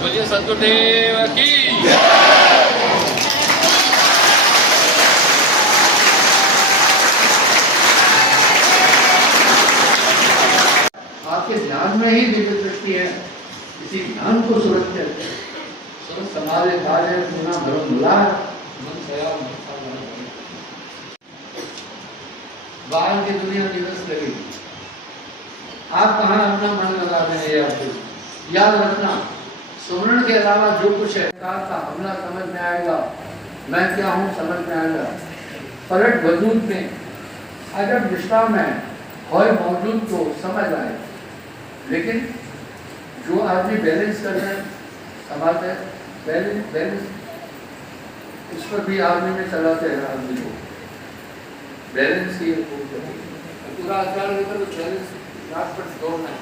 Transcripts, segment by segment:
मुझे सदगुरुदेव की आपके ध्यान में ही दिव्य दृष्टि है, इसी ध्यान को सुरक्षित समाज कार्य गुना धर्म मिला बाहर की दुनिया दिवस लगी। आप कहाँ अपना मन लगा रहे हैं? आपको याद रखना, सुमरण के अलावा जो कुछ है का हमला समझ में आएगा, मैं क्या हूँ समझ में आएगा। पलट वजूद में अजब विश्राम है और मौजूद तो समझ आए। लेकिन जो आदमी बैलेंस कर रहे हैं समाज है, बैलेंस इस पर भी आदमी में चलाते हैं। आदमी को बैलेंस ही पूरा आचार लेकर बैलेंस रात पर दौड़ना है,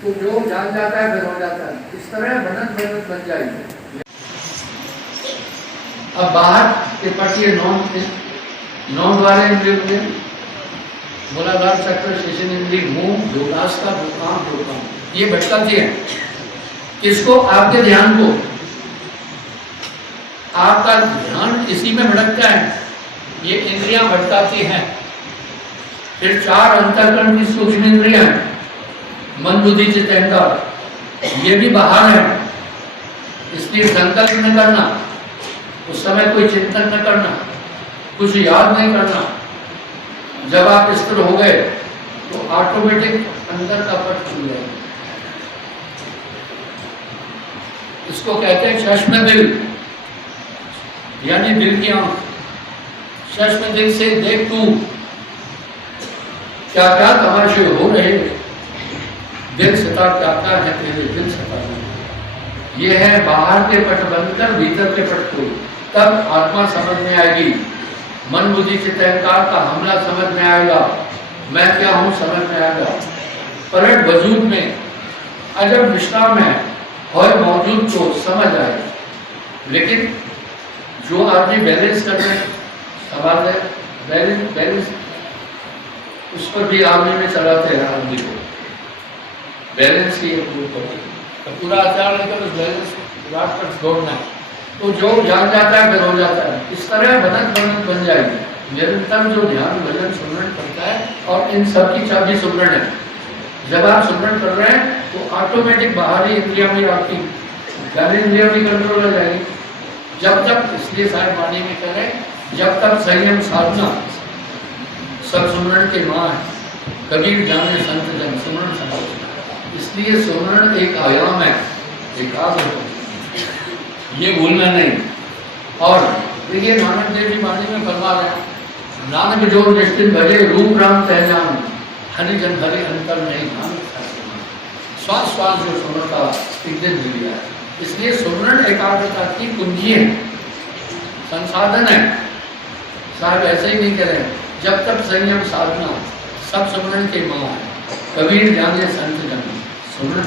तो जो जान जाता है फिर हो जाता है। इस तरह बनत बन जाएगी। अब बाहर के पटिए नौ द्वारे इंद्रियों में मूलाधार चक्र शेषन इंद्रिय मुंह भूलास्ता भूकाम ये भटकाती है। किसको? आपके ध्यान को। आपका ध्यान इसी में भटकता है, ये इंद्रियां भटकाती हैं। फिर चार अंतःकरण की सूक्ष्म इंद्रियां हैं, मन बुद्धि चित्त अहंकार, ये भी बाहर है। इसलिए संकल्प न करना, उस समय कोई चिंतन न करना, कुछ याद नहीं करना। जब आप स्थिर हो गए तो ऑटोमेटिक अंदर का पट खुल जाएगा। इसको कहते हैं चश्मे दिल, यानी दिल की आंख। चश्मे दिल से देख तू क्या क्या तमाशे हो रहे, दिल सता क्या क्या है तेरे दिल सता। ये है बाहर के पट बंद कर भीतर के पट खोल, तब आत्मा समझ में आएगी। मन बुद्धि चित्त अहंकार का हमला समझ में आएगा, मैं क्या हूं समझ में आएगा। पलट वजूद में अजब विश्राम है और मौजूद तो समझ आए। लेकिन जो आदमी बैलेंस कर रहे सवाल है, बैलेंस उस पर भी आदमी में चलाते हैं। आदमी को बैलेंस की पूरा आचार लेकर उस बैलेंस रात पर दौड़ना है, तो जो जान जाता है फिर हो जाता है। इस तरह बनत बन जाएगी। निरंतर जो ध्यान भजन सुमरण करता है, और इन सब की चाबी सुमरण है। जब आप सुमरण कर रहे हैं तो ऑटोमेटिक बाहरी इंद्रिया में आपकी ज्ञानेंद्रिया भी कंट्रोल हो जाएगी। जब तक, इसलिए साहिब वाणी में कह रहे हैं, जब तक संयम साधना सब सुमरण के माँ है। कबीर जाने संत जन सुमरण संत। इसलिए सुमरण एक आयाम है, एक आदत, ये भूलना नहीं। और देखिए नानक देव जी वाणी में फरमा रहे हैं, नानक जो निश्चित भजे रूप राम तह जान, हरि जन हरि अंतर नहीं नानक श्वास श्वास जो सुमरण का एक दिन मिल गया है। इसलिए सुमरण एकाग्रता की कुंजी है, संसाधन है। साहब ऐसे ही नहीं करें, जब तक संयम साधना सब सुमरण के माँ है। कबीर जाने संत जन सुमरण